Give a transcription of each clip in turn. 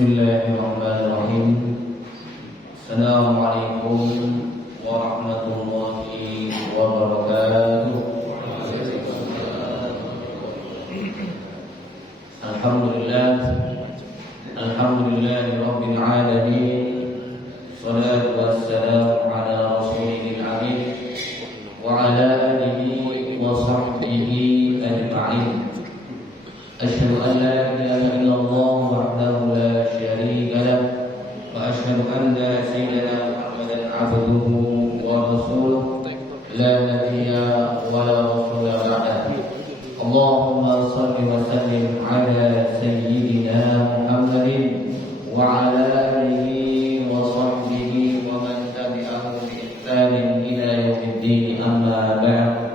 Bismillahirrahmanirrahim. Assalamualaikum warahmatullahi wabarakatuh. Alhamdulillahi rabbil alamin. Salatu wassalamu ala rasulil amin wa ala alihi wa sahbihi ajma'in. Asyhadu an la ilaha illallah wahdahu la syarika lah wa asyhadu anna sayyidina Muhammadan abduhu wa rasuluh la nabiyya wa la rasula ba'dahu. Allahumma shalli wa sallim ala sayyidina Muhammadin wa ala alihi wa sahbihi wa man tabi'ahu bi ihsanin ila yaumiddin, amma ba'd.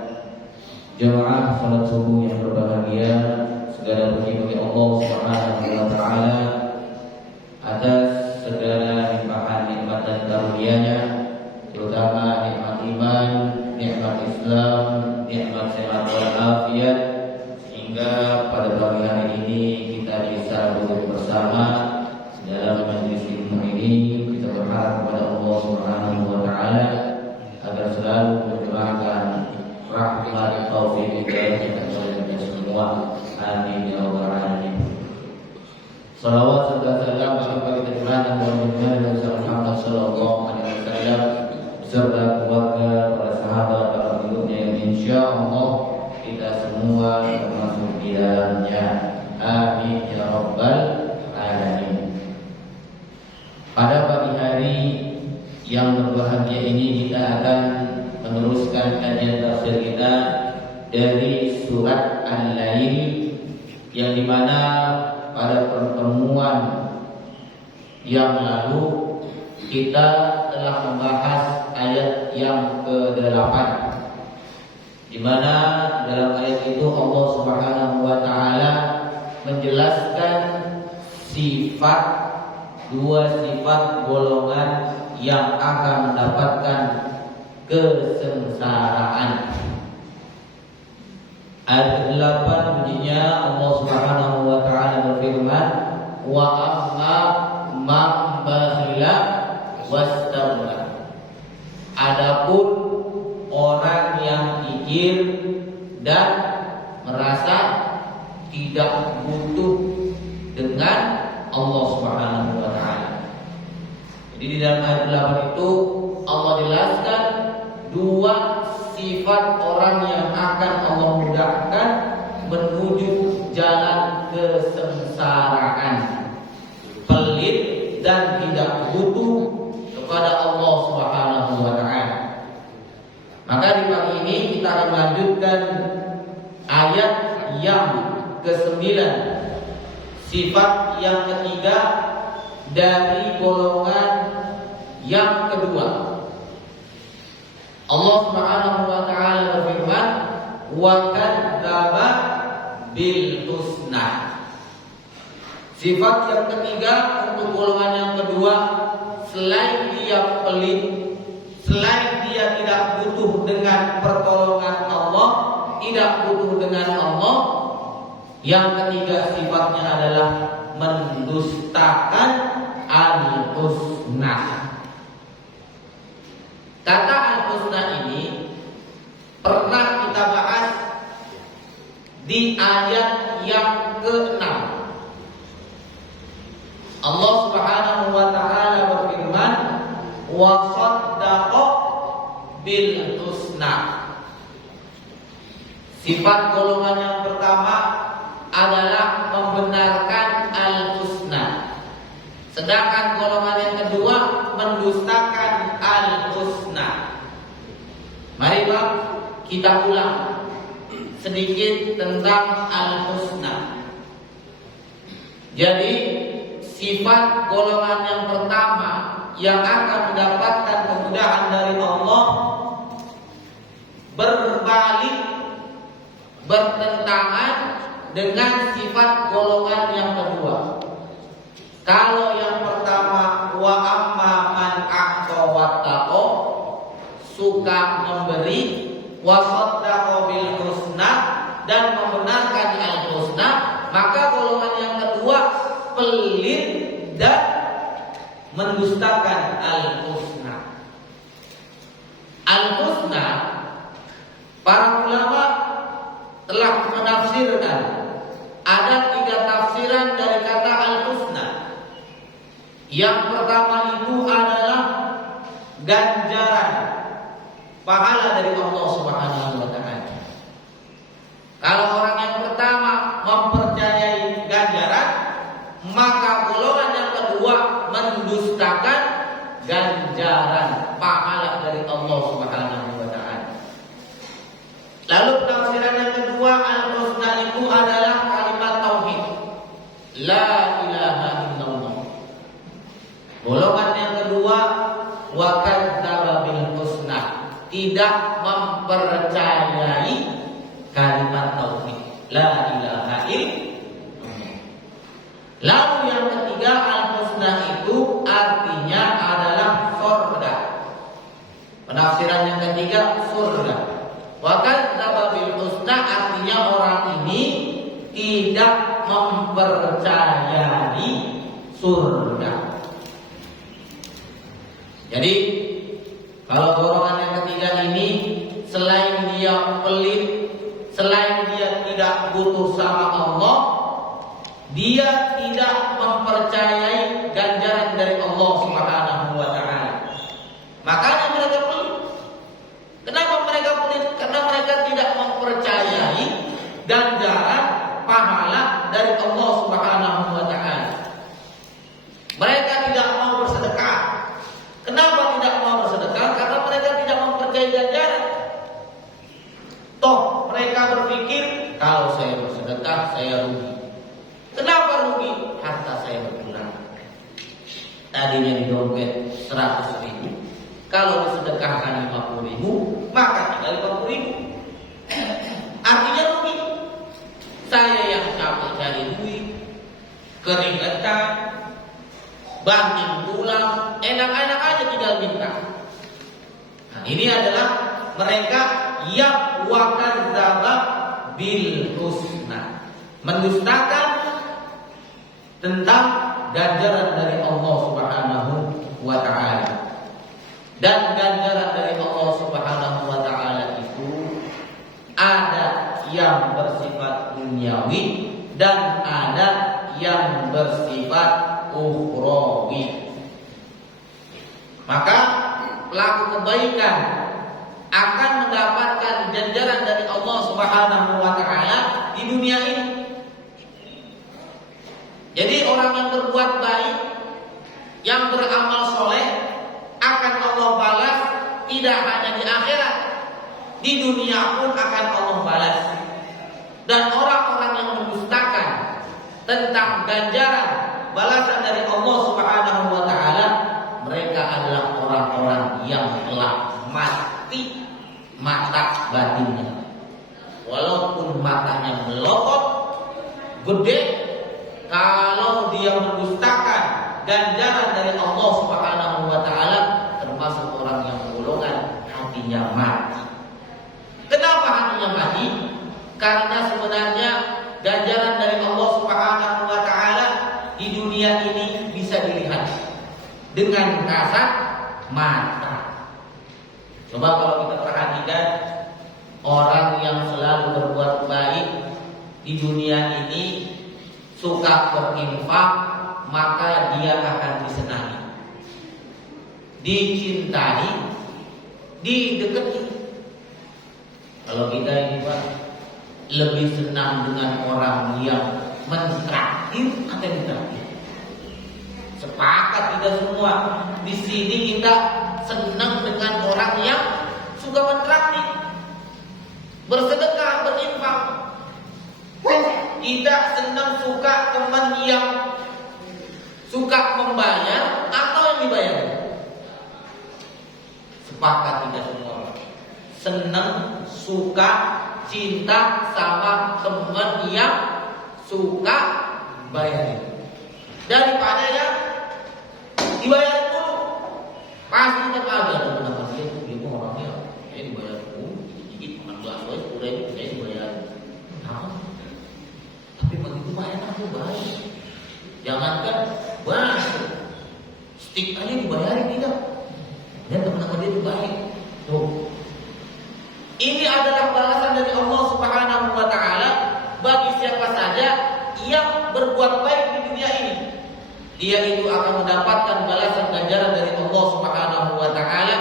Jamaah salat subuh yang berbahagia, segala puji bagi Allah Subhanahu wa taala atas segala limpahan nikmat dan karunia-Nya, terutama nikmat iman, nikmat Islam, nikmat sehat walafiat, sehingga pada pagi hari ini kita bisa duduk bersama dalam majelis ilmu ini. Kita berharap kepada Allah Subhanahu wa taala agar selalu mencurahkan rahmat, taufik, hidayah kepada kita semua. Amin ya rabbal alamin. Salawat serta salam bagi kita dan Muhammad sallallahu alaihi wasallam beserta keluarga, para sahabat, para pengikutnya yang insyaallah kita semua termasuk di dalamnya. Amin ya rabbal alamin. Pada pagi hari yang berbahagia ini kita akan meneruskan kajian tafsir kita dari surat Al-Lail, yang dimana pada pertemuan yang lalu kita telah membahas ayat yang ke-8, dimana dalam ayat itu Allah Subhanahu wa taala menjelaskan dua sifat golongan yang akan mendapatkan kesengsaraan. Ayat 8 bunyinya Allah Subhanahu wa taala berfirman, wa amma man bakhila wastaghna. Adapun orang yang kikir dan merasa tidak butuh dengan Allah Subhanahu wa taala. Jadi di dalam ayat 8 itu Allah jelaskan dua sifat orang yang akan Allah mudahkan menuju jalan kesengsaraan: pelit dan tidak butuh kepada Allah Subhanahu wa taala. Maka di pagi ini kita akan melanjutkan ayat yang ke-9, sifat yang ketiga dari golongan yang kedua. Allah Subhanahu wa taala berfirman, wa kadzdzaba bil husna. Sifat yang ketiga untuk golongan yang kedua, selain dia pelit, selain dia tidak butuh dengan pertolongan Allah, tidak butuh dengan Allah, yang ketiga sifatnya adalah mendustakan al-husna. Kata al-husna ini pernah kita bahas di ayat yang ke-6. Allah Subhanahu wa taala berfirman, wa shaddaqa bil husna. Sifat golongan yang pertama adalah membenarkan al-husna. Sedangkan golongan yang kedua mendustakan al-husna. Mari Pak, kita ulang sedikit tentang al-husna. Jadi sifat golongan yang pertama yang akan mendapatkan kemudahan dari Allah berbalik, bertentangan dengan sifat golongan yang kedua. Kalau yang pertama wa amma man a'ta wattaqo, suka memberi, wa shaddaqa bil husna, dan membenarkan al husna, maka golongan yang kedua pelit dan mendustakan al-husna. Al-husna, para ulama telah menafsirkan ada 3 tafsiran dari kata al-husna. Yang pertama itu adalah ganjaran pahala dari Allah Subhanahu wa taala. Kalau orang yang pertama mempercayai ganjaran, maka golongan yang kedua mendustakan ganjaran pahala dari Allah Subhanahu wa taala. Lalu tafsiran yang kedua, al-husna itu adalah kalimat tauhid. La ilaha illallah. Golongan yang kedua, wa kadzdzaba bil husna, tidak mempercayai kalimat tauhid. La ilaha illallah. Lalu yang ketiga, al-husna itu artinya adalah surga. Penafsiran yang ketiga, surga. Wa kadzdzaba bil husna artinya orang ini tidak mempercayai surga. Jadi kalau golongan yang ketiga ini, selain dia pelit, selain dia tidak butuh sama Allah, dia tidak mempercayai ganjaran dari Allah Subhanahu wa taala. Makanya mereka pelit. Kenapa mereka pelit? Karena mereka tidak mempercayai ganjaran pahala dari Allah Subhanahu wa taala. Mereka tidak mau bersedekah. Kenapa tidak mau bersedekah? Karena mereka tidak mempercayai ganjaran. Toh mereka berpikir, kalau saya bersedekah saya rugi. Kenapa rugi? Harta saya berkurang. Tadinya di dompet 100.000, kalau disedekahkan 50.000, maka tinggal 50.000. Artinya rugi. Saya yang capek cari duit, keringetan, banting tulang, enak-enak aja tinggal minta. Nah, ini adalah mereka yang wa kadzdzaba bil husna, mendustakan tentang ganjaran dari Allah Subhanahu wa taala. Dan ganjaran dari Allah Subhanahu wa taala itu ada yang bersifat duniawi dan ada yang bersifat ukhrawi. Maka pelaku kebaikan akan mendapatkan ganjaran dari Allah Subhanahu wa taala di dunia ini. Jadi orang yang berbuat baik, yang beramal soleh, akan Allah balas tidak hanya di akhirat, di dunia pun akan Allah balas. Dan orang-orang yang mendustakan tentang ganjaran balasan dari Allah Subhanahu wa taala, mereka adalah orang-orang yang telah mati mata batinnya. Walaupun matanya melotot gede, kalau dia mendustakan ganjaran dari Allah Subhanahu wa taala, termasuk orang yang golongan hatinya mati. Kenapa hatinya mati? Karena sebenarnya ganjaran dari Allah Subhanahu wa taala di dunia ini bisa dilihat dengan kasat mata. Coba kalau kita perhatikan orang yang selalu berbuat baik di dunia ini, suka berinfak, maka dia akan disenangi, dicintai, didekati. Kalau kita ini Pak, lebih senang dengan orang yang mentraktir atau ditraktir. Sepakat kita semua di sini, kita senang dengan orang yang suka mentraktir, bersedekah, berinfak. Tidak senang suka teman yang suka membayar atau yang dibayar. Sepakat tidak semua. Senang, suka, cinta sama teman yang suka bayar. Daripada yang dibayar dulu. Pasti kita ada kenapa dia tuh orangnya dibayar dulu, sedikit makan bakso udah saya dibayar. Tapi begitu mah enak tuh baik. Jangankan Wah, stick aja dibayarin tidak. Dan teman-teman dia itu baik. Tuh. Ini adalah balasan dari Allah Subhanahu wa taala bagi siapa saja yang berbuat baik di dunia ini. Dia itu akan mendapatkan balasan ganjaran dari Allah Subhanahu wa taala,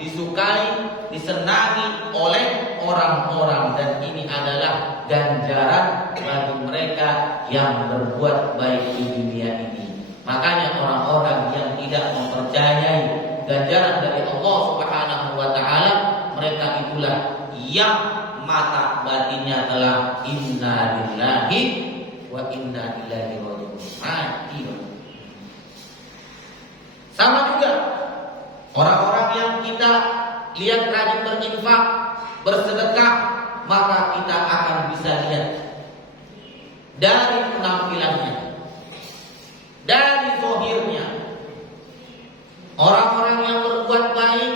disukai, disenangi oleh orang-orang, dan ini adalah ganjaran bagi mereka yang berbuat baik di dunia ini. Makanya orang-orang yang tidak mempercayai ganjaran dari Allah Subhanahu wa taala, mereka itulah yang mata batinnya telah inna lillahi wa inna ilaihi raji'un. Mati. Sama juga orang-orang yang kita lihat rajin berinfak, bersedekah, maka kita akan bisa lihat dari penampilannya, dari zahirnya. Orang-orang yang berbuat baik,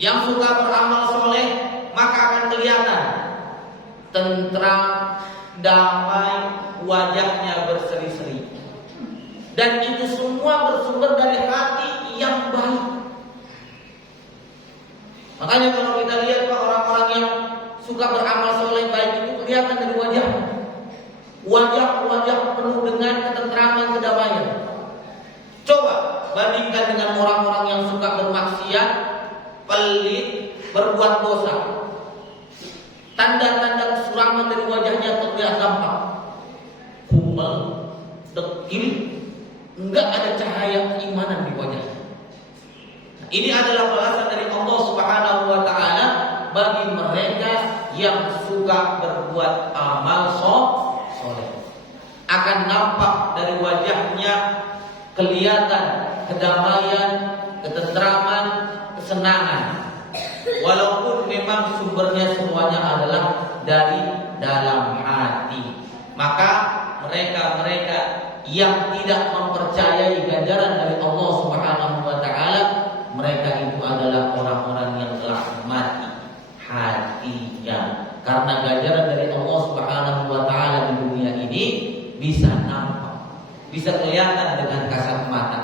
yang suka beramal soleh, maka akan kelihatan tentram, damai, wajahnya berseri-seri. Dan itu semua bersumber dari hati yang baik. Makanya kalau kita lihat orang-orang yang suka beramal soleh baik itu kelihatan dari wajahnya. Wajah-wajah penuh dengan ketentraman, kedamaian. Coba bandingkan dengan orang-orang yang suka bermaksiat, pelit, berbuat dosa. Tanda-tanda kesuraman dari wajahnya terlihat tampak. Kumal, dekil, enggak ada cahaya keimanan di wajahnya. Ini adalah balasan dari Allah Subhanahu wa taala bagi mereka yang suka berbuat amal soleh. Akan nampak dari wajahnya kelihatan kedamaian, ketentraman, kesenangan. Walaupun memang sumbernya semuanya adalah dari dalam hati. Maka mereka-mereka yang tidak mempercayai ganjaran dari Allah Subhanahu wa taala, mereka itu adalah orang-orang yang telah mati hatinya. Karena ganjaran dari Allah Subhanahu wa taala di dunia ini bisa nampak, bisa kelihatan dengan kasat mata.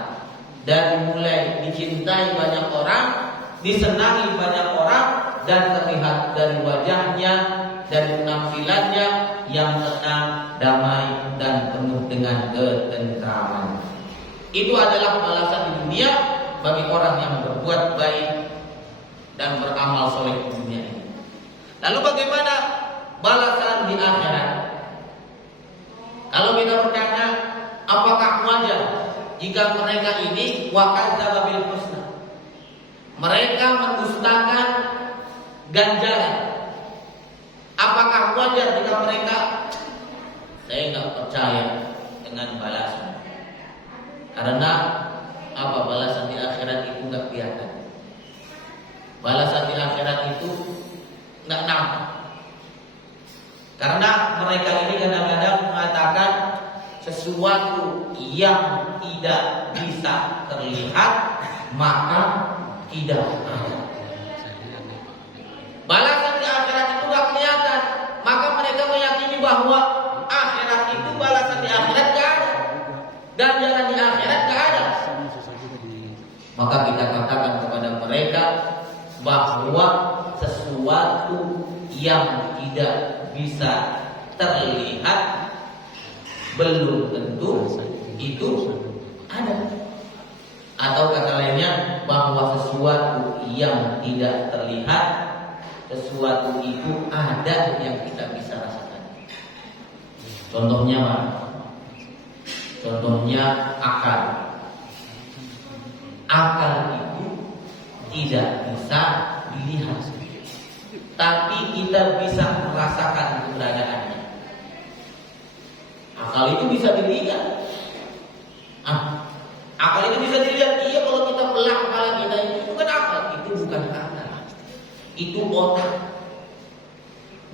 Dari mulai dicintai banyak orang, disenangi banyak orang, dan terlihat dari wajahnya, dari penampilannya yang tenang, damai, dan penuh dengan ketentraman. Itu adalah balasan di dunia bagi orang yang berbuat baik dan beramal soleh di dunia ini. Lalu bagaimana balasan di akhirat? Kalau kita bertanya, apakah wajar jika mereka ini wakadzaba bil husna, mereka mendustakan ganjaran? Apakah wajar jika mereka, saya nggak percaya dengan balasan, karena apa, balasan di akhirat itu nggak kelihatan. Balasan di akhirat itu nggak nampak. Karena mereka ini kadang-kadang mengatakan sesuatu yang tidak bisa terlihat maka tidak ada. Balasan di akhirat itu nggak kelihatan, maka mereka meyakini bahwa akhirat itu, balasan di akhirat nggak ada, ganjaran di akhirat nggak ada. Maka kita katakan kepada mereka bahwa sesuatu yang tidak bisa terlihat belum tentu itu ada. Atau kata lainnya, bahwa sesuatu yang tidak terlihat, sesuatu itu ada yang kita bisa rasakan. Contohnya mana? Contohnya akal. Akal itu tidak bisa dilihat, tapi kita bisa merasakan keberadaannya. Akal itu bisa dilihat. Akal itu bisa dilihat. Iya, kalau kita belah kepala kita itu kan akal. Itu bukan akal. Itu otak.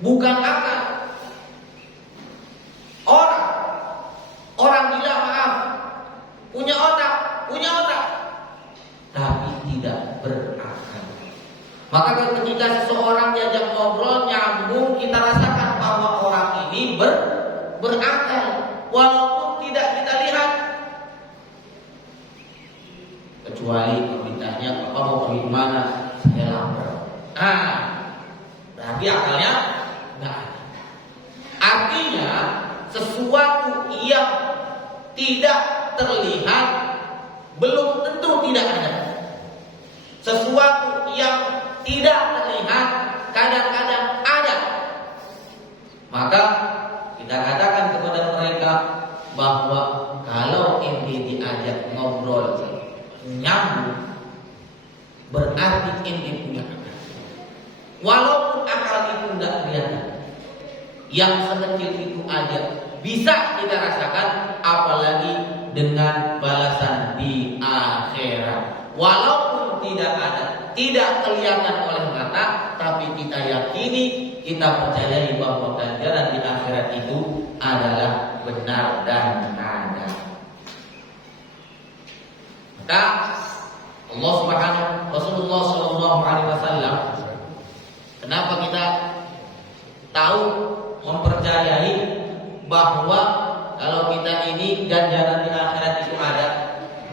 Bukan akal. Orang bilang maaf, punya otak, tapi tidak berakal. Maka ketika seseorang diajak ngobrol nyambung, kita rasakan bahwa orang ini berakal, walaupun tidak kita lihat. kecuali permintaannya Bapak mau pergi kemana? Saya lapar. Berarti akalnya nggak ada. Artinya sesuatu yang tidak terlihat belum tentu tidak ada. Sesuatu yang tidak terlihat kadang-kadang ada. Maka kita katakan kepada mereka bahwa kalau ente diajak ngobrol nyambung, berarti ente punya akal. Walaupun akal itu tidak kelihatan, yang sekecil itu aja bisa kita rasakan, apalagi dengan balasan di akhirat. Walaupun tidak ada, tidak kelihatan oleh mata, tapi kita yakini, kita percayai bahwa ganjaran di akhirat itu adalah benar dan ada. Maka Allah Subhanahu Rasulullah Shallallahu Alaihi Wasallam, kenapa kita tahu mempercayai bahwa kalau kita ini ganjaran di akhirat itu ada?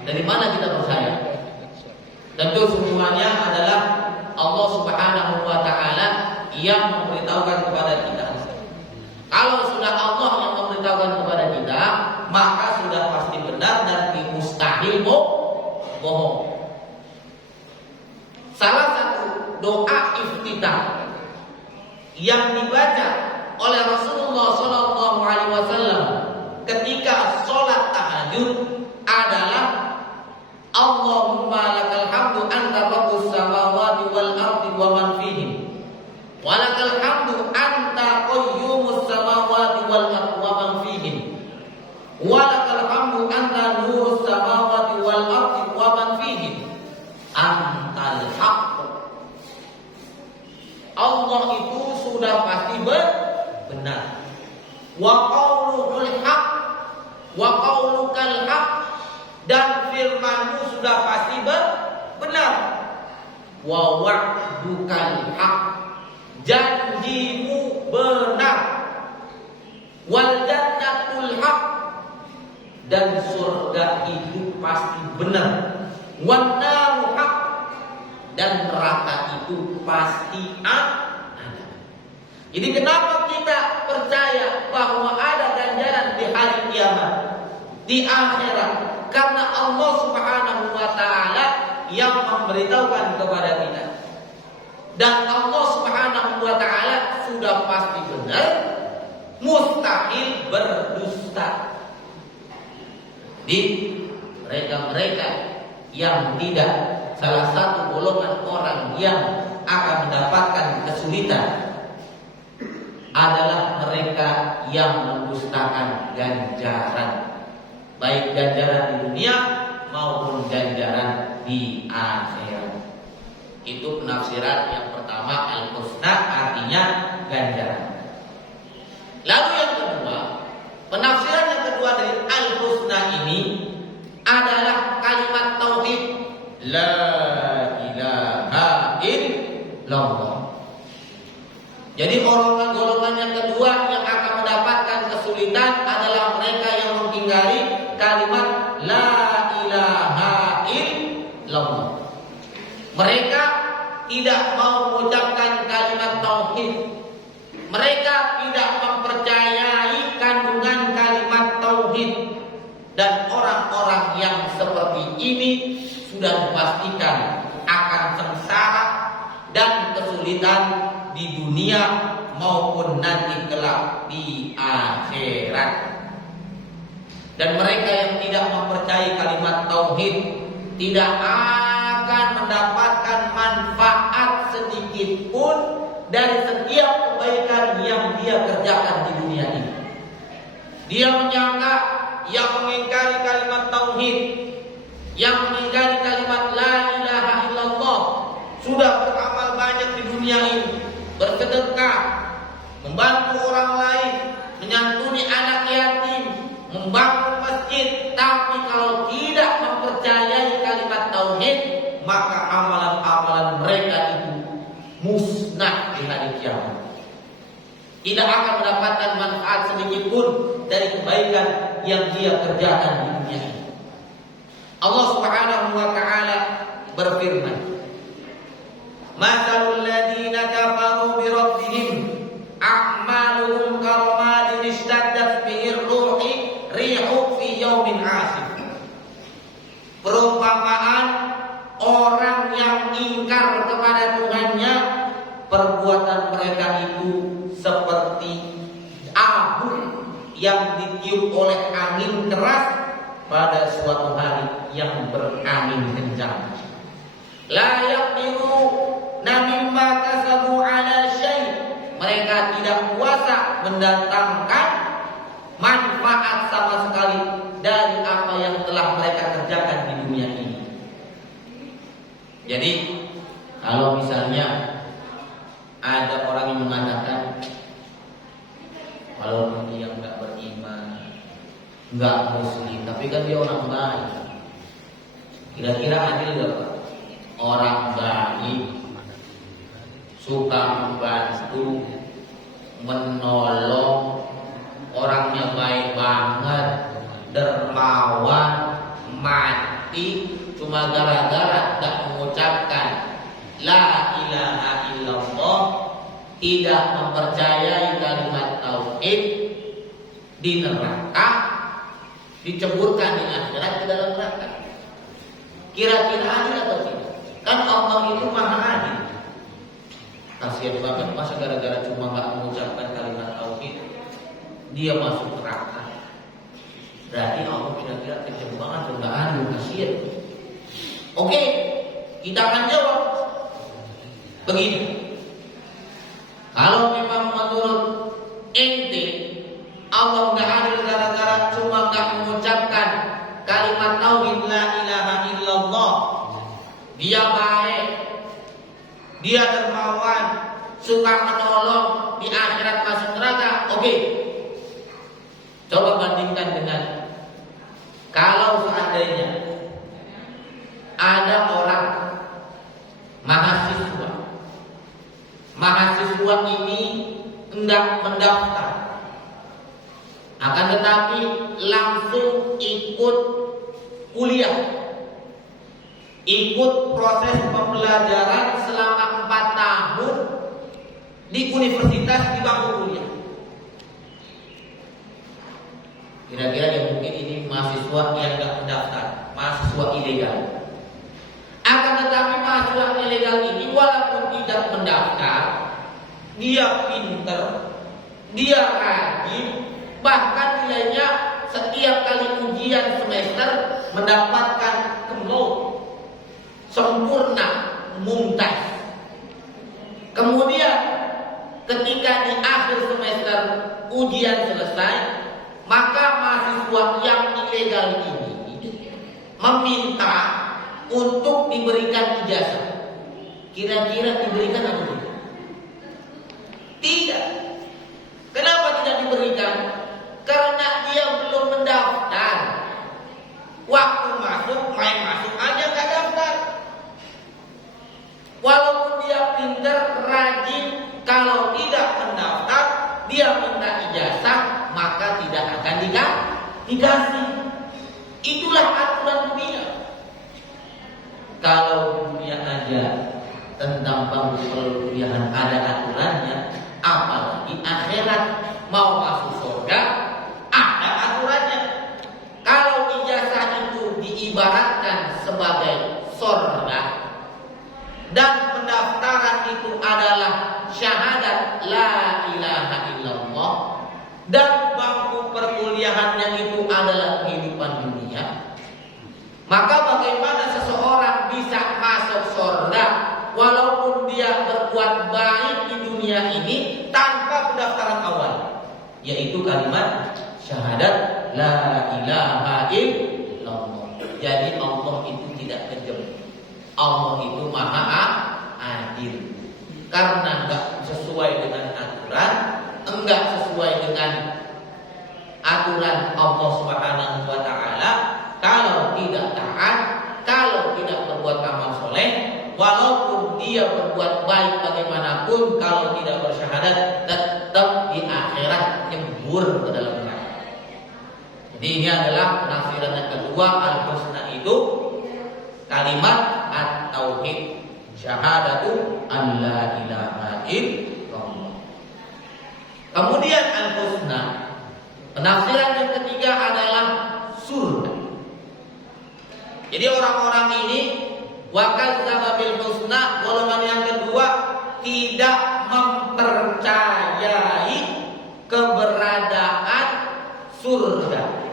Dari mana kita percaya? Tentu semuanya adalah Allah Subhanahu wa Ta'ala yang memberitahukan kepada kita. Kalau sudah Allah yang memberitahukan kepada kita, maka sudah pasti benar dan mustahil bohong. Salah satu doa iftitah yang dibaca oleh Rasulullah Sallallahu Alaihi Wasallam ketika sholat tahajud adalah Allahumma lakal hamdu anta rabbus samawati wal ardi wa man fihim, wa lakal hamdu anta qayyumus samawati wal ardi wa man fihim, wa lakal hamdu anta nurus samawati wal ardi wa man fihim, antal haqq. Allah itu sudah pasti benar. Wa qauluhul haq wa qaulukal haq, dan firmanmu sudah pasti benar. Wa wa'dukal haq, janjimu benar. Wal jannatul haq, dan surga itu pasti benar. Wan naru haq, dan neraka itu pasti ada. Jadi kenapa kita percaya bahwa ada ganjaran di hari kiamat, di akhirat? Karena Allah Subhanahu wa Ta'ala yang memberitahukan kepada kita, dan Allah Subhanahu wa Ta'ala sudah pasti benar, mustahil berdusta. Di mereka-mereka yang tidak, salah satu golongan orang yang akan mendapatkan kesulitan adalah mereka yang mendustakan ganjaran, baik ganjaran di dunia maupun ganjaran di akhirat. Itu penafsiran yang pertama, al-husna artinya ganjaran. Lalu yang kedua, penafsiran yang kedua dari al-husna ini adalah kalimat tauhid, la ilaha illallah. Jadi golongan yang kedua yang akan mendapatkan kesulitan adalah mereka yang mengingkari kalimat la ilaha illallah. Mereka tidak mau mengucapkan kalimat tauhid. Mereka tidak mempercayai kandungan kalimat tauhid. Dan orang-orang yang seperti ini sudah dipastikan akan sengsara dan kesulitan di dunia maupun nanti kelak di akhirat. Dan mereka yang tidak mempercayai kalimat tauhid tidak akan mendapatkan manfaat sedikit pun dari setiap kebaikan yang dia kerjakan di dunia ini. Dia menyangka yang mengingkari kalimat tauhid, yang mengingkari kalimat la ilaha illallah, sudah beramal banyak di dunia ini, bersedekah, membantu orang lain, menyantuni anak yatim, membangun masjid. Tapi kalau tidak mempercayai kalimat tauhid, maka amalan-amalan mereka itu musnah di hari kiamat. Tidak akan mendapatkan manfaat sedikit pun dari kebaikan yang dia kerjakan di dunia ini. Allah Subhanahu wa taala berfirman, "Matsalul ladzina kafaru bi rabbihim a'maluhum karamadin ishtaddat bihi rihu fi yaumin 'asif." Perumpamaan orang yang ingkar kepada Tuhannya, perbuatan mereka itu seperti abu yang ditiup oleh angin keras pada suatu hari yang berangin kencang. La yaqdiruna mimma kasabu ala syai'. Mereka tidak kuasa mendatangkan manfaat sama sekali dari apa yang telah mereka kerjakan di dunia ini. Jadi kalau misalnya ada orang yang mengatakan walaupun dia nggak beriman, nggak muslim, tapi kan dia orang baik, kira-kira adil gak Pak? Orang baik, suka membantu, menolong, orangnya baik banget, dermawan, mati cuma gara-gara tak mengucapkan la ilaha illallah, tidak mempercayai kalimat tauhid, di neraka, diceburkan di akhirat ke dalam neraka. Kira-kira adil atau tidak? Kan Allah itu maha adil. Kasihan banget, masa gara-gara cuma nggak mengucapkan kalimat tauhid dia masuk neraka. Berarti Allah kira-kira kejam banget dan nggak adil, kasihan. Oke, kita akan jawab begini. Kalau memang menurut ente Allah nggak adil gara-gara cuma nggak mengucapkan kalimat tauhid la ilaha illallah, dia baik, dia dermawan, suka menolong, di akhirat masuk neraka. Oke, coba bandingkan dengan kalau seandainya ada orang mahasiswa ini hendak mendaftar, akan tetapi langsung ikut kuliah, ikut proses pembelajaran selama 4 tahun di universitas di bangku kuliah. Kira-kira ya mungkin ini mahasiswa yang tidak mendaftar, mahasiswa ilegal. Akan tetapi mahasiswa ilegal ini walaupun tidak mendaftar, dia pinter, dia rajin, bahkan nilainya setiap kali ujian semester mendapatkan kemudian sempurna, mumtaz. Kemudian ketika di akhir semester ujian selesai, maka mahasiswa yang ilegal ini meminta untuk diberikan ijazah. Kira-kira diberikan atau tidak? Tidak. Kenapa tidak diberikan? Karena dia belum mendaftar. Waktu masuk, main masuk aja gak daftar. Walaupun dia pintar, rajin, kalau tidak mendaftar, dia minta ijazah, maka tidak akan dikasih. Itulah aturan dunia. Kalau dunia aja tentang bangku perkuliahan ada aturannya, apalagi akhirat. Mau masuk surga ada aturannya. Kalau ijazah itu diibaratkan sebagai surga dan pendaftaran itu adalah syahadat la ilaha illallah dan bangku perkuliahannya itu adalah kehidupan dunia, maka bagaimana seseorang bisa masuk surga walaupun dia berbuat baik di dunia ini tanpa pendaftaran awal, yaitu kalimat syahadat la ilaha illallah. Jadi Allah itu tidak kejam, Allah itu maha adil. Karena enggak sesuai dengan aturan, enggak sesuai dengan aturan Allah Subhanahu wa taala, kalau tidak taat, kalau tidak berbuat amal soleh, walaupun dia berbuat baik bagaimanapun, kalau tidak bersyahadat tetap di akhirat nyembur ke dalam neraka. Jadi ini adalah penafsiran yang kedua. Al-husna itu kalimat at-tauhid, syahadatu an la ilaha illallah. Kemudian al-husna, penafsiran yang ketiga adalah surga. Jadi orang-orang ini wakal bil husna, golongan yang kedua tidak mempercayai keberadaan surga.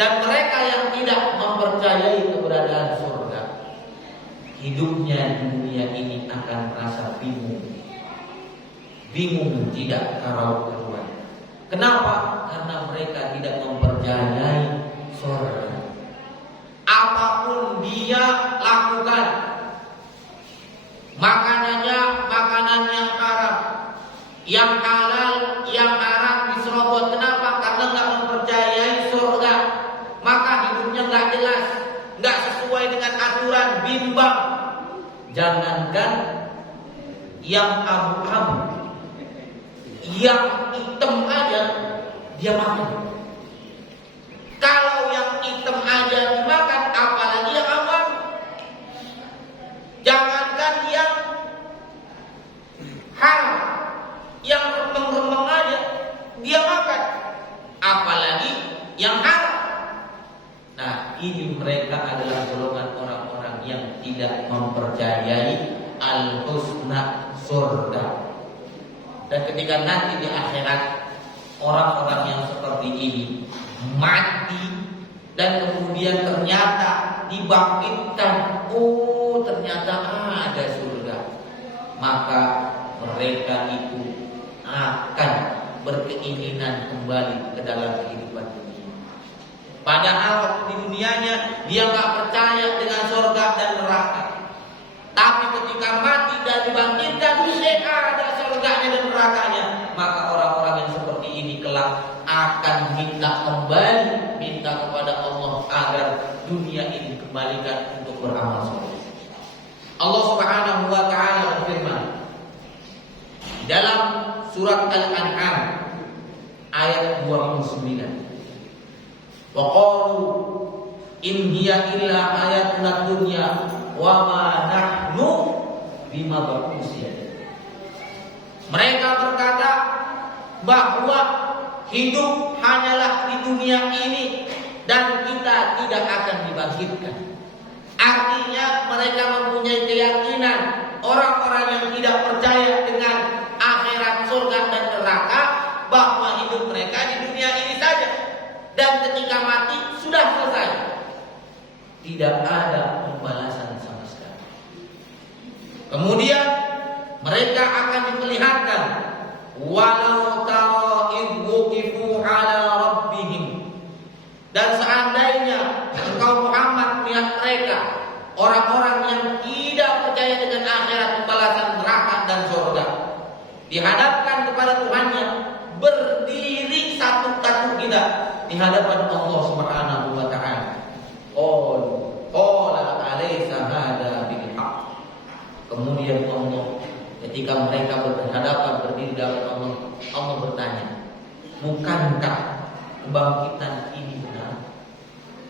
Dan mereka yang tidak mempercayai keberadaan surga, hidupnya di dunia ini akan merasa bingung. Bingung tidak karuan. Kenapa? Karena mereka tidak mempercayai surga. Apapun dia lakukan, makanannya makanan yang haram, yang halal, yang haram diserobot. Kenapa? Karena nggak mempercayai surga. Maka hidupnya nggak jelas, nggak sesuai dengan aturan, bimbang. Jangankan yang abu-abu, yang hitam aja dia makan. Kalau yang hitam aja dimakan, apalagi yang abu-abu. Jangankan yang haram, yang rempeng-rempeng aja dia makan, apalagi yang haram. Nah, ini mereka adalah golongan orang-orang yang tidak mempercayai al-husna, surga. Dan ketika nanti di akhirat orang-orang yang seperti ini mati dan kemudian ternyata dibangkitkan, oh ternyata ada surga, maka mereka itu akan berkeinginan kembali ke dalam kehidupan dunia. Padahal waktu di dunianya dia nggak percaya dengan surga dan neraka. Tapi ketika mati dan dibangkitkan, ada surganya dan nerakanya, maka orang-orang yang seperti ini kelak akan minta kembali, minta kepada Allah agar dunia ini dikembalikan untuk beramal soleh. Allah Subhanahu wa taala berfirman dalam surat Al-An'am ayat 29. Wa qalu in hiya illa hayatuna dunya wa ma nahnu bimab'utsin. Mereka berkata bahwa hidup hanyalah di dunia ini dan kita tidak akan dibangkitkan. Artinya mereka mempunyai keyakinan, orang-orang yang tidak percaya dengan akhirat, surga dan neraka, bahwa hidup mereka di dunia ini saja. Dan ketika mati sudah selesai, tidak ada pembalasan sama sekali. Kemudian mereka akan diperlihatkan walau tara id wuqifu ala rabbihim. Dan seandainya engkau Muhammad melihat mereka, orang-orang yang tidak percaya dengan akhirat, pembalasan neraka dan surga, dihadapkan kepada Tuhannya, berdiri satu-satu kita di hadapan Allah Subhanahu wa taala. Qala alaysa hada bil haqq. Kemudian Allah, ketika mereka berhadapan berdiri di hadapan Allah, Allah bertanya, bukankah kebangkitan ini benar?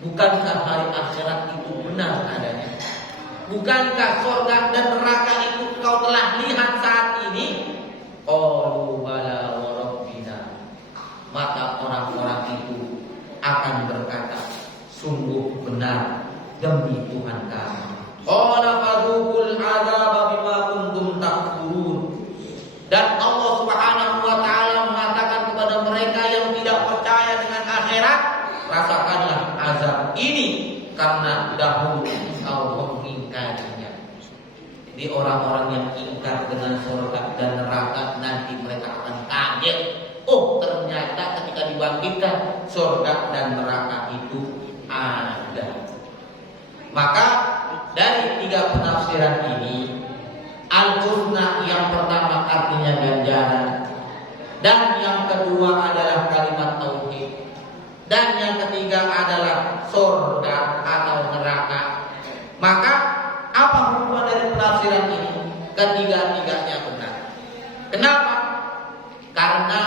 Bukankah hari akhirat itu benar adanya? Bukankah surga dan neraka itu kau telah lihat saat ini? Qalu bala wa rabbina. Maka orang-orang itu akan berkata, sungguh benar demi Tuhan kami. Qala fadhuqul adzaba bima kuntum takfurun. Dan Allah Subhanahu wa taala mengatakan kepada mereka yang tidak percaya dengan akhirat, rasakanlah azab ini karena dahulu engkau mengingkarinya. Jadi orang-orang yang ingkar dengan surga dan neraka, nanti mereka akan kaget. Oh, ternyata ketika dibangkitkan surga dan neraka itu ada. Maka dari tiga penafsiran ini, al-husna yang pertama artinya ganjaran, dan yang kedua adalah kalimat tauhid, dan yang ketiga adalah surga atau neraka. Maka apa hubungan dari penafsiran ini? Ketiga-tiganya benar. Kenapa? Karena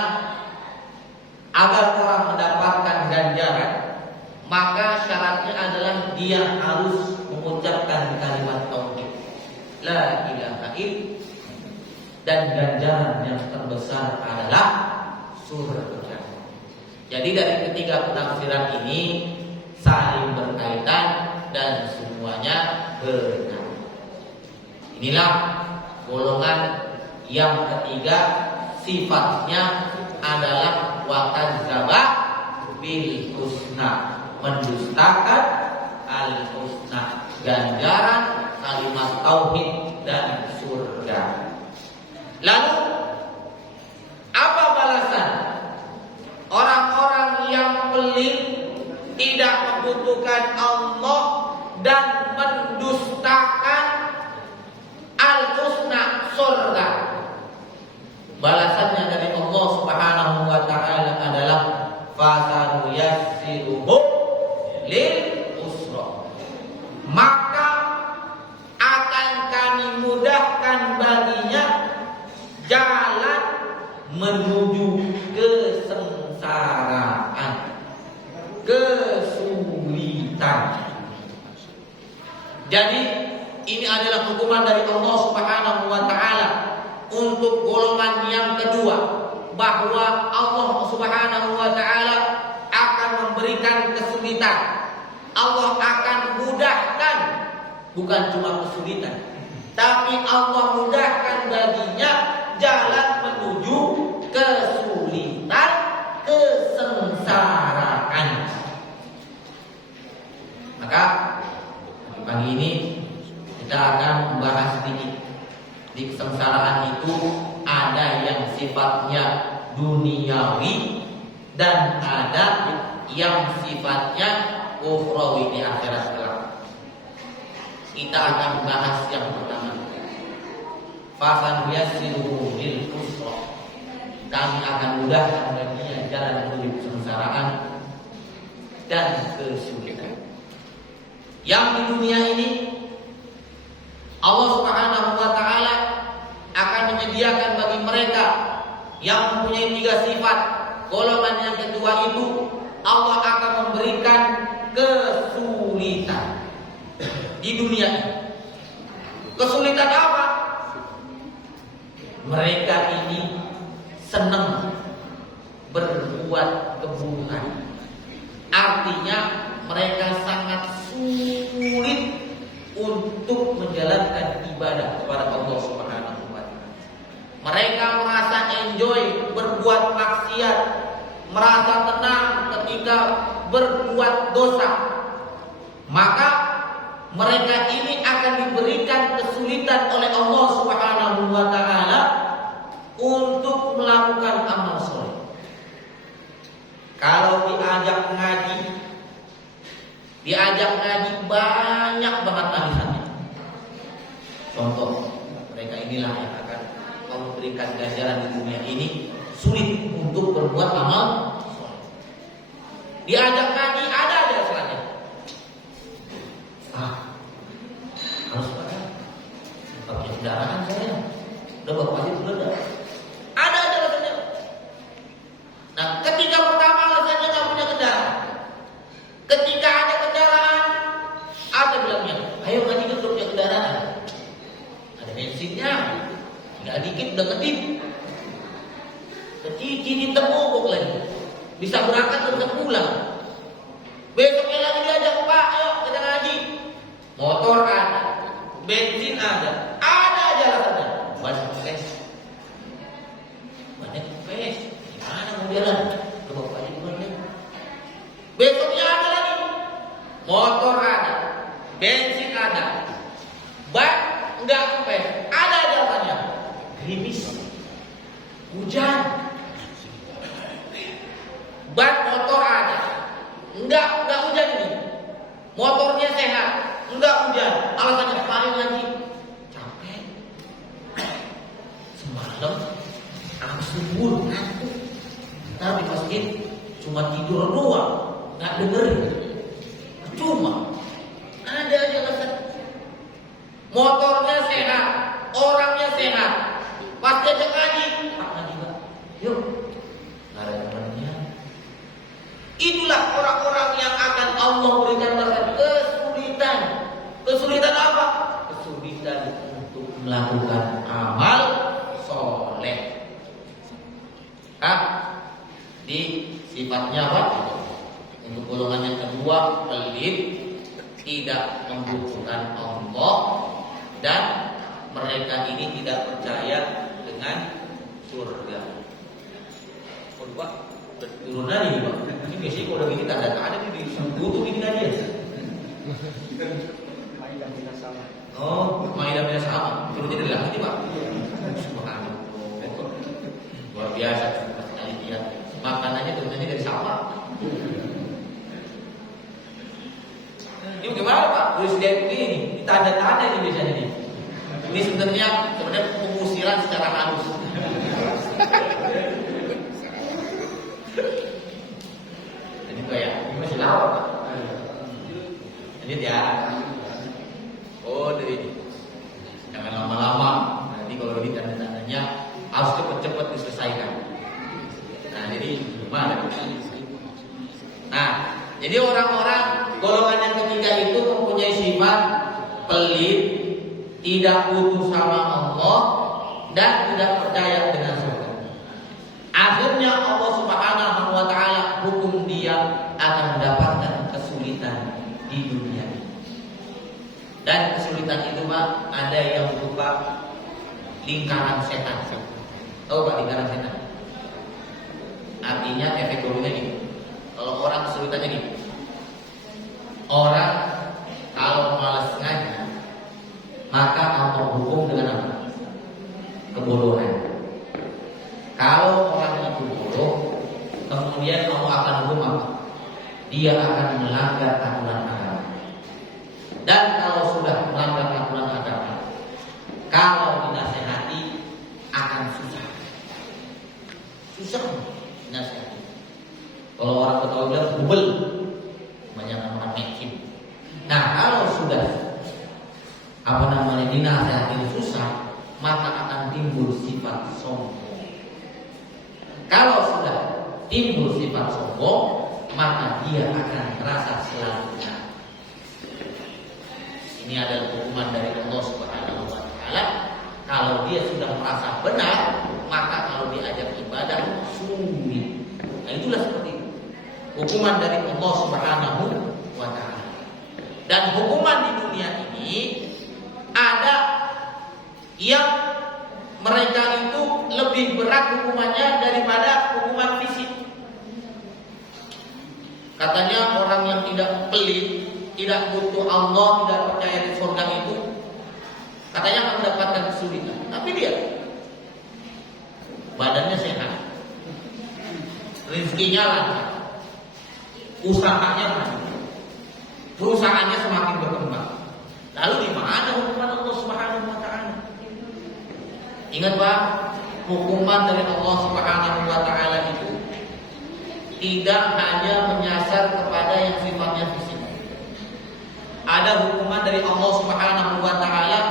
agar orang mendapatkan ganjaran, maka syaratnya adalah dia harus mengucapkan kalimat tauhid, la ilaha illallah, dan ganjaran yang terbesar adalah surga. Jadi dari ketiga penafsiran ini saling berkaitan dan semuanya benar. Inilah golongan yang ketiga, sifatnya adalah wa kadzdzaba bil husna, mendustakan al husna, ganjaran kalimat tauhid dan surga. Lalu apa balasan orang-orang yang pelit, tidak membutuhkan Allah dan mendustakan al-husna, surga? Balasannya dari Allah Subhanahu wa taala adalah fasanuyassiruhu lil usra, maka akan kami mudahkan baginya jalan menuju kesengsaraan, kesulitan. Jadi ini adalah hukuman dari Allah Subhanahu wa taala untuk golongan yang kedua, bahwa Allah Subhanahu wa taala akan memberikan kesulitan. Allah akan mudahkan, bukan cuma kesulitan, tapi Allah mudahkan baginya jalan menuju kesulitan, kesengsaraan. Maka pagi ini kita akan membahas sedikit. Di kesengsaraan itu ada yang sifatnya duniawi dan ada yang sifatnya ukhrawi, di akhirat kelak. Kita akan bahas yang pertama. Fasanuyassiruhu lil usra, kami akan mudahkan baginya jalan menuju kesengsaraan dan kesulitan. Yang di dunia ini Allah Subhanahu wa taala akan menyediakan bagi mereka yang mempunyai tiga sifat. Golongan yang kedua itu Allah akan memberikan kesulitan di dunia ini. Kesulitan apa? Mereka ini senang berbuat keburukan. Artinya mereka sangat sulit untuk menjalankan ibadah kepada Allah Subhanahu wa taala. Mereka merasa enjoy berbuat maksiat, merasa tenang ketika berbuat dosa. Maka mereka ini akan diberikan kesulitan oleh Allah Subhanahu wa taala untuk melakukan amal soleh. Kalau diajak ngaji banyak banget alisannya. Contoh, mereka inilah yang akan memberikan ganjaran di dunia ini, sulit untuk berbuat amal soleh. Diajak ngaji ada aja alasannya. Harus pakai kendaraan saya. Udah bawa aja dulu dah. Ada aja alasannya. Nah, ketika pertama alasannya nggak punya kendaraan. Ketika ada kendaraan, apa bilangnya? Ayo ngaji dulu punya kendaraan. Ada bensinnya, tinggal dikit udah ketip. Kecici ditemuk lagi. Bisa berangkat dan bisa pulang. Besoknya lagi diajak, Pak, ayo kita ngaji. Motor ada, bensin ada aja alasannya. Banyak pes. Gimana mau jalan? Coba Pak aja gimana? Besoknya ada lagi, motor ada, bensin ada, ban enggak kempes, ada aja alasannya. Gerimis, hujan, ban motor ada, enggak hujan ini, motornya sehat, enggak hujan, alasannya paling lagi capek. Semalam habis subuh ngantuk, tapi di masjid cuma tidur doang, nggak dengerin, cuma ada aja alasan. Motornya sehat, orangnya sehat, pasti aja ngaji, Pak ngaji Pak, yuk, nggak ada temannya. Itulah orang-orang yang akan Allah berikan mereka kesulitan. Kesulitan apa? Kesulitan untuk melakukan amal soleh. Di sifatnya apa? Untuk golongan yang kedua, pelit, tidak membutuhkan Allah, dan mereka ini tidak percaya dengan surga. Oh, Pak, turunan ini, Pak. Ini biasanya kalau udah gini tanda-tanda ini butuh ini aja. Oh, Maidah bina sama. Turunnya dari langit, Pak. Subhanallah. Luar biasa sekali dia. Makanannya turunnya dari sawah. Ini bagaimana, Pak? Tulis dia ini tanda-tanda ini biasanya nih. Ini sebenarnya pengusiran secara halus. Jadi kayak ini masih lawak, Pak. Lanjut ya. Oh, dari ini. Jangan lama-lama. Nanti kalau ini tanda-tandanya harus cepat-cepat diselesaikan. Nah, jadi gimana? Nah, jadi orang-orang golongan yang ketiga itu mempunyai sifat pelit, tidak butuh sama Allah, dan tidak percaya dengan surga. Akhirnya Allah Subhanahu wa taala hukum dia akan mendapatkan kesulitan di dunia. Dan kesulitan itu, Pak, ada yang berupa lingkaran setan. Tahu Pak lingkaran setan? Artinya efek dominonya gini. Kalau orang kesulitannya gini. Orang kalau malas ngaji, maka Allah hukum dengan apa? Kebodohan. Kalau orang itu bodoh, kemudian Allah akan hukum apa? Dia akan melanggar aturan agama. Dan kalau sudah melanggar aturan agama, kalau dinasehati akan susah. Susah dinasehati. Kalau orang Betawi bilang bubel, banyak orang mecin. Nah, kalau sudah dinasehati susah, maka akan timbul sifat sombong. Kalau sudah timbul sifat sombong, maka dia akan merasa selalu benar. Ini adalah hukuman dari Allah Subhanahu wa taala. Kalau dia sudah merasa benar, maka kalau diajak ibadah sulit. Nah, itulah seperti itu. Hukuman dari Allah Subhanahu wa taala. Dan hukuman di dunia ini ada yang mereka itu lebih berat hukumannya daripada hukuman fisik. Katanya orang yang tidak pelit, tidak butuh Allah, tidak percaya di surga itu, katanya akan mendapatkan kesulitan. Tapi dia badannya sehat, rezekinya lancar, usahanya maju, perusahaannya semakin berkembang. Lalu di mana hukuman Allah Subhanahu wa taala? Ingat Pak, hukuman dari Allah Subhanahu wa taala itu tidak hanya menyasar kepada yang sifatnya fisik. Ada hukuman dari Allah Subhanahu wa taala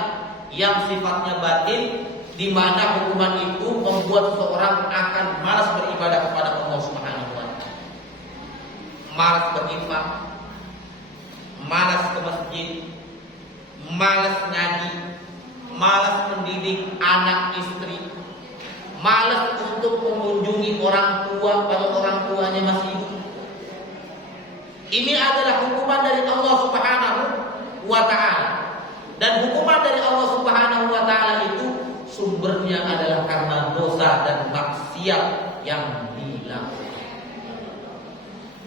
yang sifatnya batin, di mana hukuman itu membuat seseorang akan malas beribadah kepada Allah Subhanahu wa taala. Malas berinfak, malas ke masjid, malas ngaji, malas mendidik anak istri, malas untuk mengunjungi orang tua kalau orang tuanya masih hidup. Ini adalah hukuman dari Allah Subhanahu wa taala. Dan hukuman dari Allah Subhanahu wa taala itu sumbernya adalah karena dosa dan maksiat yang dilakukan.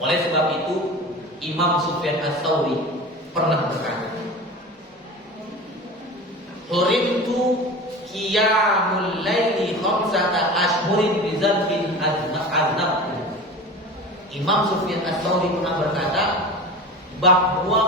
Oleh sebab itu Imam Sufyan Ats-Tsauri pernah berkata, "Hurimtu qiyamul laili khamsata ashhurin bi dzanbin aznabtu." Imam Sufyan Ats-Tsauri pernah berkata bahwa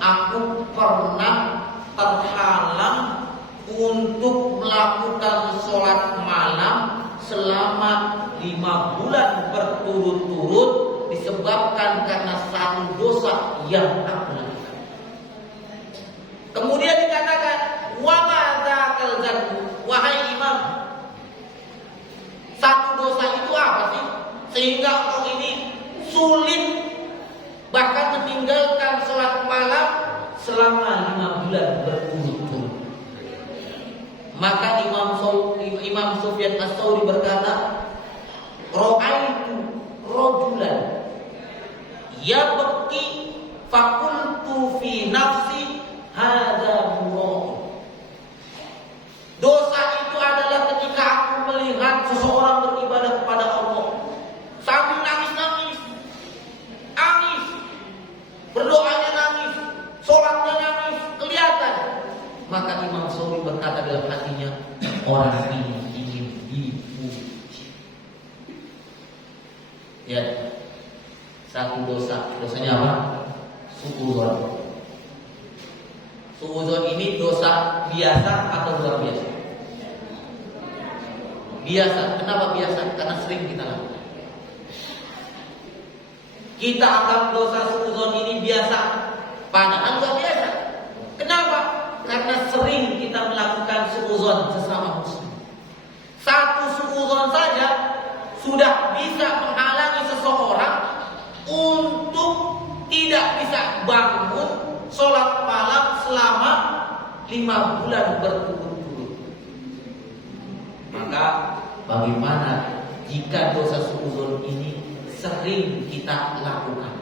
aku pernah terhalang untuk melakukan sholat malam selama 5 bulan berturut-turut disebabkan karena satu dosa yang aku lakukan. Kemudian dikatakan, wa madzakal dzanbu, wahai imam, satu dosa itu apa sih sehingga engkau ini sulit bahkan meninggalkan sholat malam selama 5 bulan berturut-turut. Maka Imam Sufyan Ats-Tsauri berkata, "Ra'aitu rajulan yabki faqultu fi nafsi hadza murad." Dosa itu adalah ketika aku melihat seseorang beribadah kepada Allah sambil nangis, berdoanya nangis, sholatnya nangis, kelihatan. Maka Imam Syafi'i berkata dalam hatinya, orang ini ingin dipuji. Ya, satu dosanya apa? Suudzon. Suudzon ini dosa biasa atau luar biasa? Biasa. Kenapa biasa? Karena sering kita lakukan. Kita anggap dosa suudzon ini biasa, padahal luar biasa. Kenapa? Karena sering kita melakukan suudzon sesama muslim. Satu suudzon saja sudah bisa menghalangi seseorang untuk tidak bisa bangun sholat malam selama 5 bulan berturut-turut. Maka bagaimana jika dosa suudzon ini sering kita lakukan?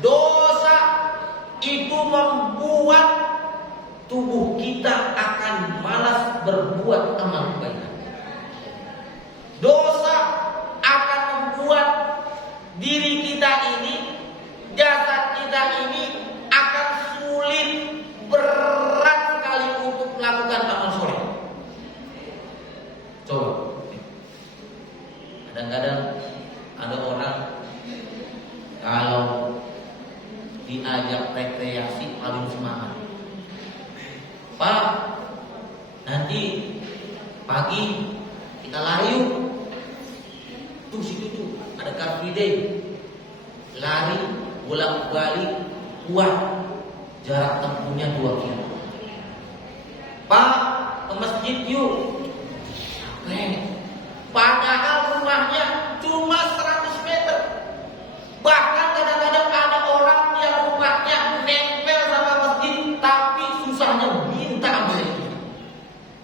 Dosa itu membuat tubuh kita akan malas berbuat amal kebaikan. Dosa akan membuat diri kita ini, jasad kita ini akan sulit, berat sekali untuk melakukan amal soleh. Coba, kadang-kadang ada orang kalau diajak rekreasi paling semangat. Pak, nanti pagi kita lari yuk. Tuh situ tuh ada Car Free Day. Lari bolak-balik kuat, jarak tempuhnya 2 km. Pak, ke masjid yuk. Padahal rumahnya cuma 100 meter. Bahkan kadang-kadang ada orang yang rumahnya nempel sama masjid, tapi susahnya minta ampun.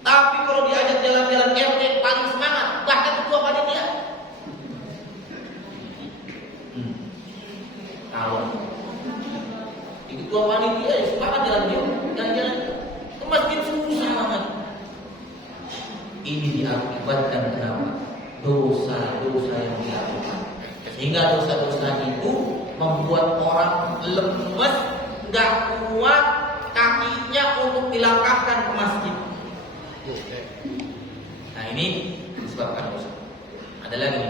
Tapi kalau diajak jalan-jalan RT paling semangat, bahkan ketua panitia. Tahu? Di ketua panitia ya semangat jalan-jalan ke masjid susah banget. Ini diakibatkan kenapa? Dosa-dosa yang dilakukan. Sehingga dosa-dosa itu membuat orang lemes, gak kuat kakinya untuk dilangkahkan ke masjid. Nah ini disebabkan dosa. Ada lagi,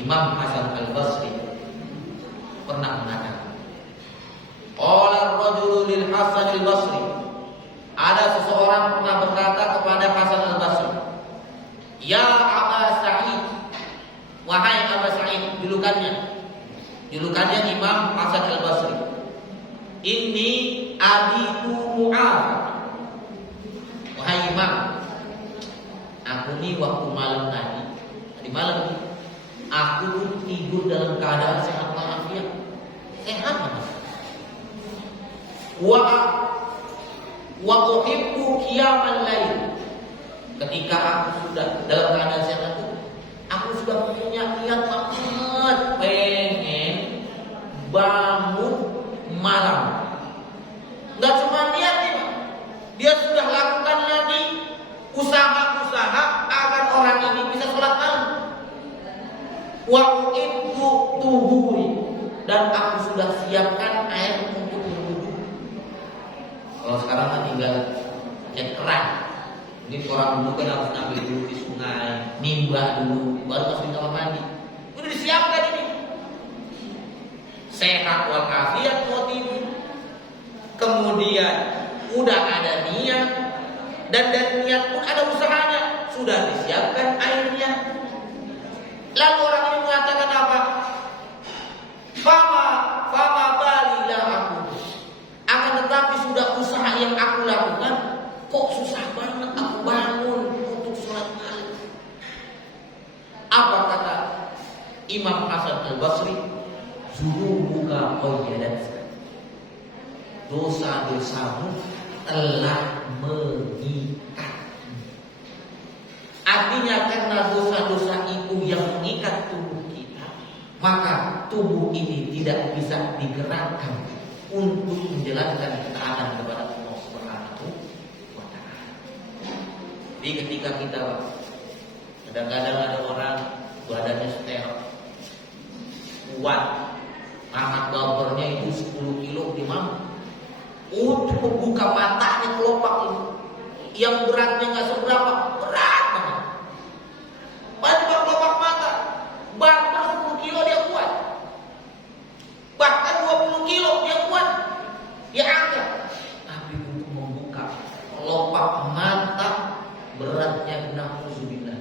Imam Hasan Al-Basri pernah mengatakan, qala ar-rajulu lil Hasan Al-Basri, ada seseorang pernah berkata kepada Hasan Al-Basri, ya Aba Sa'id, wahai Aba Sa'id, julukannya Imam Hasan Al-Basri, inni abitu mu'af, wahai Imam, aku nih waktu malam tadi malam ini, aku tidur dalam keadaan sehat walafiat, sehat banget. Wa uhibbu qiyamal lail. Ketika aku sudah dalam keadaan sehat itu, aku sudah punya niat banget pengen bangun malam. Enggak cuma niat nih, dia sudah lakukan lagi usaha-usaha agar orang ini bisa sholat malam. Wa uhibbu tuhuri, dan aku sudah siapkan air untuk berwudu. Kalau sekarang kan tinggal cek keran. Ini orang dulu kan harus ngambil dulu di sungai, nimba dulu, baru masukin kamar mandi. Udah disiapkan ini. Sehat walafiat mau tidur. Kemudian udah ada niat, dan niat pun ada usahanya. Sudah disiapkan airnya. Lalu orang ini mengatakan apa? Fama balilah aku. Akan tetapi sudah usaha yang aku lakukan, kok susah banget aku bangun untuk sholat malam. Apa kata Imam Hasan Al-Basri? Zunubuka qayyadat, dosa-dosamu telah mengikat. Artinya karena dosa-dosa itu yang mengikat tubuh kita, maka tubuh ini tidak bisa digerakkan untuk menjalankan ketaatan kepada Allah Subhanahu wa Ta'ala. Jadi ketika kita kadang-kadang ada orang badannya steril, kuat, angkat gambarnya itu 10 kilo di mana? Untuk membuka matanya kelopak ini, yang beratnya nggak seberapa, berat banget. Pada kelopak mata, bahkan 10 kilo dia kuat, bahkan 20 kilo dia kuat, dia angkat. Tapi untuk membuka kelopak mata beratnya 60 meter.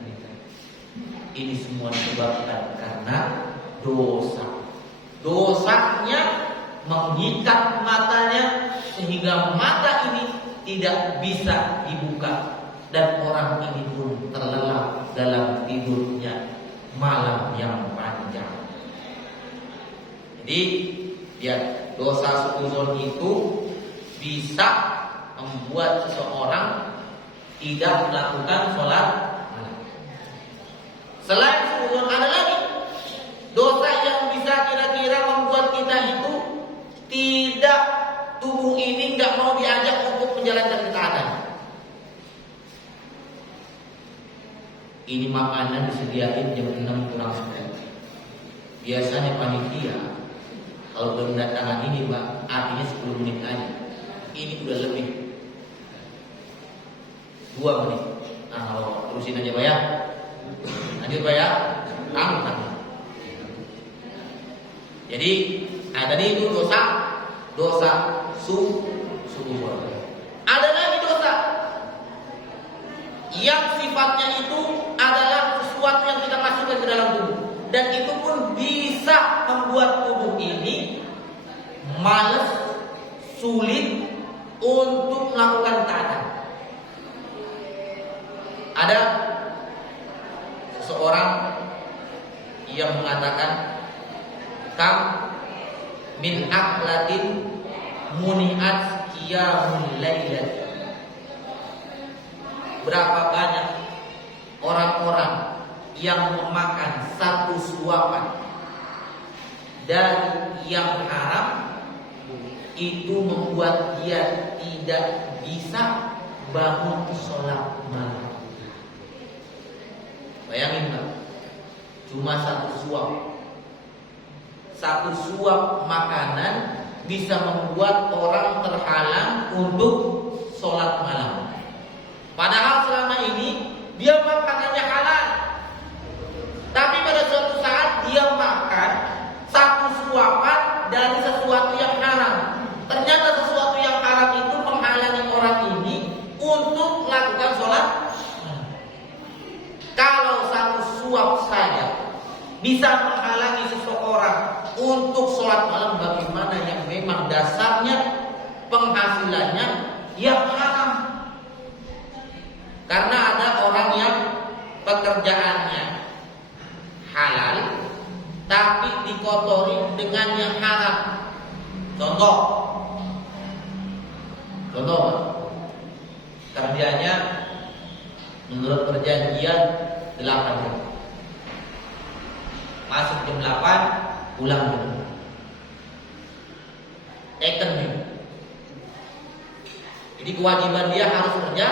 Ini semua disebabkan karena dosa. Dosanya mengikat matanya sehingga mata ini tidak bisa dibuka dan orang ini pun terlelap dalam tidurnya malam yang panjang. Jadi ya, dosa suudzon itu bisa membuat seseorang tidak melakukan sholat malam. Selain suudzon ada lagi dosa yang bisa kira-kira membuat kita itu tidak, tubuh ini nggak mau diajak untuk menjalankan ketaatan. Ini makanan disediain jam 6 kurang 10. Biasanya panitia kalau berdatangan ini Mbak, artinya 10 menit aja. Ini udah lebih 2 menit. Nah, kalau terusin aja Pak ya. Lanjut Pak ya. Angkat. Jadi, tadi itu dosa suudzon. Ada lagi dosa yang sifatnya itu adalah sesuatu yang kita masukkan ke dalam tubuh, dan itu pun bisa membuat tubuh ini malas, sulit untuk melakukan taat. Ada seseorang yang mengatakan, kam min aqlatin muni'at qiyamul lailat. Berapa banyak orang-orang yang memakan satu suapan dari yang haram, itu membuat dia tidak bisa bangun sholat malam. Bayangin Pak, cuma satu suap makanan bisa membuat orang terhalang untuk sholat malam. Padahal selama ini dia makanannya halal, tapi pada suatu saat dia makan satu suapan dari sesuatu yang haram. Ternyata sesuatu yang haram itu menghalangi orang ini untuk melakukan sholat. Kalau satu suap saja bisa menghalangi seseorang untuk sholat malam, bagaimana yang memang dasarnya penghasilannya yang haram? Karena ada orang yang pekerjaannya halal tapi dikotori dengan yang haram. Contoh kerjanya menurut perjanjian 8 jam, masuk jam 8, pulang jam 6. Teken nih. Jadi kewajiban dia harus kerja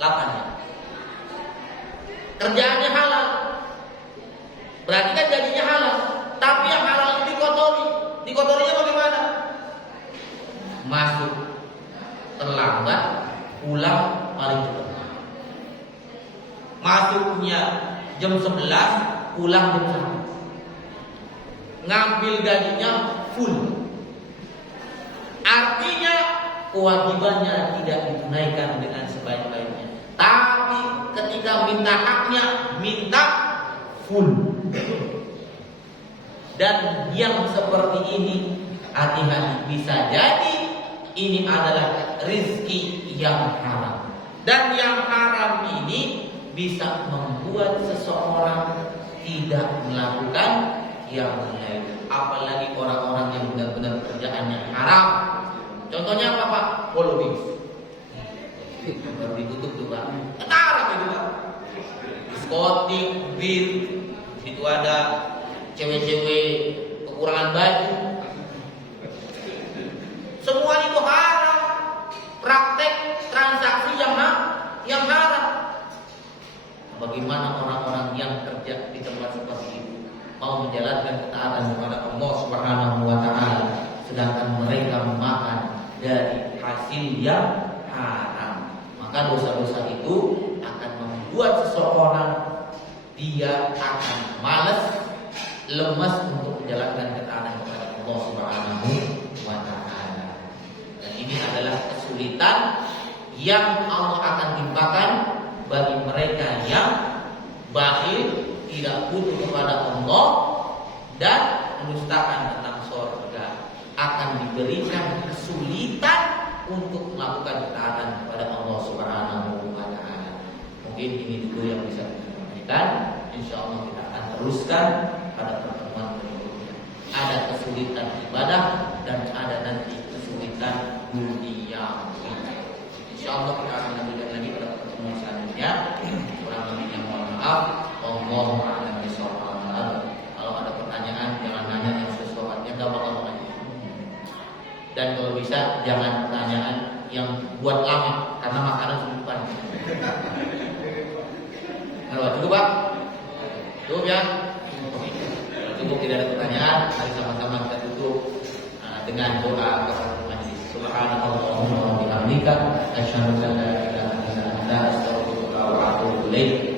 8 jam. Kerjaannya halal, berarti kan gajinya halal, tapi yang halal itu dikotori. Dikotorinya bagaimana? Masuk terlambat, pulang paling cepat. Masuknya jam 11, pulang jam 1. Ngambil gajinya full. Artinya kewajibannya tidak ditunaikan dengan sebaik-baiknya. Tapi ketika minta haknya, minta full. Dan yang seperti ini, hati-hati, bisa jadi ini adalah rezeki yang haram. Dan yang haram ini bisa membuat seseorang tidak melakukan qiyamul lail. Apalagi orang-orang yang benar-benar kerjaannya haram. Contohnya apa Pak? Polo baru ditutup tuh Pak. Haram itu Pak. Diskotik, bir, itu ada cewek-cewek kekurangan baju. Semua itu haram. Praktek transaksi yang haram. Bagaimana orang-orang yang kerja di tempat seperti itu mau menjalankan ketaatan kepada Allah Subhanahu wa taala sedangkan mereka memakan dari hasil yang haram. Maka dosa-dosa itu akan membuat seseorang dia akan malas, lemas untuk menjalankan ketaatan kepada Allah Subhanahu wa taala. Dan ini adalah kesulitan yang Allah akan timpakan bagi mereka yang bakhil, tidak butuh kepada Allah dan mendustakan tentang surga. Akan diberikan kesulitan untuk melakukan ketaatan kepada Allah Subhanahu wa taala. Mungkin ini dulu yang bisa kita sampaikan. Insyaallah kita akan teruskan pada pertemuan berikutnya. Ada kesulitan ibadah dan ada nanti kesulitan dunia. Insyaallah kita akan lanjutkan lagi pada pertemuan selanjutnya. Kurang lebihnya mohon maaf. Wallahu a'lam bishawab. Kalau ada pertanyaan jangan nanya yang sesuatu yang gampang aja. Dan kalau bisa jangan pertanyaan yang buat lama karena makanan sedepan. Kalau cukup Pak? Cukup ya? Cukup tidak ada pertanyaan. Mari sama-sama kita tutup dengan doa kepada majelis. Subhanallahumma wa bihamdika asyhadu an la ilaha illa anta astaghfiruka wa atubu ilaik.